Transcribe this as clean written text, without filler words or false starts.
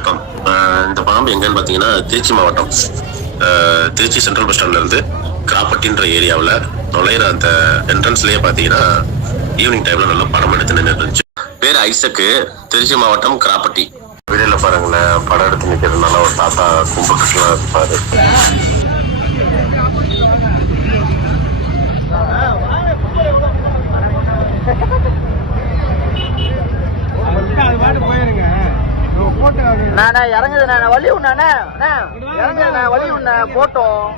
வணக்கம். இந்த பாம்பு எங்கன்னு பார்த்தீங்கன்னா திருச்சி மாவட்டம் திருச்சி சென்ட்ரல் பஸ் ஸ்டாண்ட்ல இருந்து கிராப்பட்டின்ற ஏரியாவில் நுழையிற அந்த என்ட்ரன்ஸ்லயே பார்த்தீங்கன்னா ஈவினிங் டைம்ல நல்லா படம் எடுத்து நின்று இருந்துச்சு. பேர் ஐசக்கு, திருச்சி மாவட்டம் கிராப்பட்டி. வீடியோல பாருங்களேன், படம் எடுத்து நிற்கிறதுனால ஒரு தாத்தா கும்பிட்டுலாம் இருப்பாரு. நானே இறங்குது, நான் வழி உண்ணானே இறங்குது, வழி உண்ண போட்டோம்.